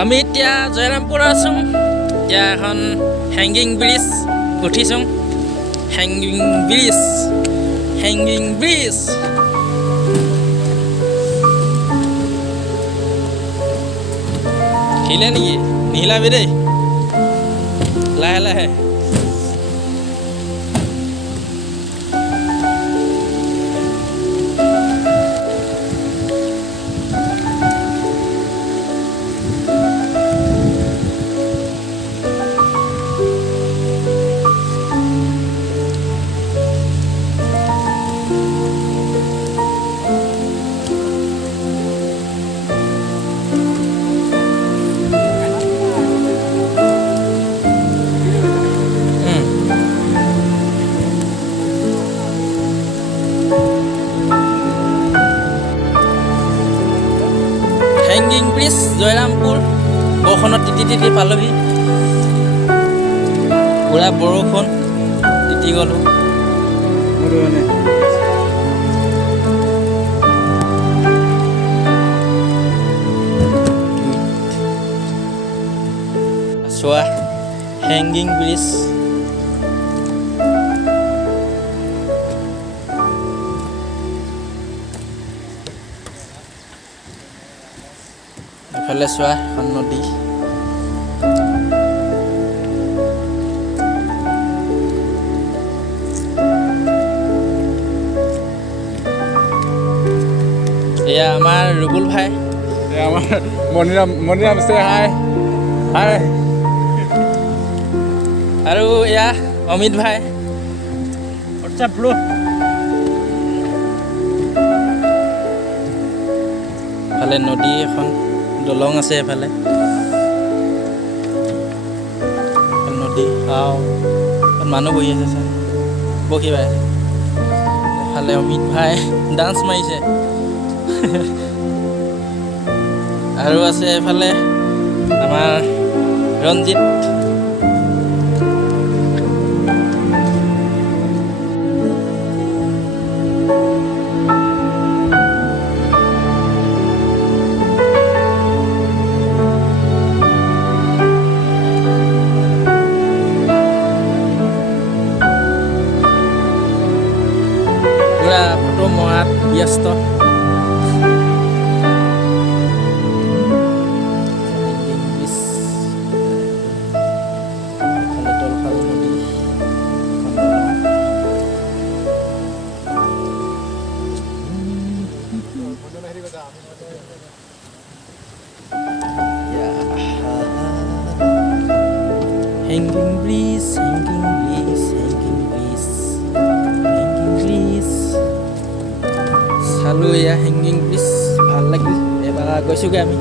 আমি এতিয়া জয়ৰামপুৰ আছোঁ। এতিয়া এখন হেংগিং ব্ৰিজ উঠিছোঁ। হেংগিং ব্ৰিজ হিলে নেকি? নিহিলাবি দেই, লাহে লাহে। Hanging bridge Jayrampur. বৰষুণত তিতি পালোহি। পুৰা বৰষুণ, তিতি গ'লো। চোৱা হেংগিং ব্ৰিজ। এফালে চোৱা এখন নদী। এয়া আমাৰ ৰুবুল ভাই, এয়া আমাৰ মনিৰাম সে হাই। আৰু এয়া অমিত ভাই। হোৱাটছআপ ব্ৰ। এফালে নদী এখন, দলং আছে এফালে নদী। মানুহ বহি আছে চাই, বহিবা। এফালে অমিত ভাই ডান্স মাৰিছে। আৰু আছে এফালে আমাৰ ৰঞ্জিত। ফটো মৰাত ব্যস্ত। Hanging breeze, hanging breeze, hanging breeze, hanging breeze. চালো এয়া হেংগিং ব্ৰিজ, ভাল লাগিল। এবাৰ গৈছোগৈ আমি।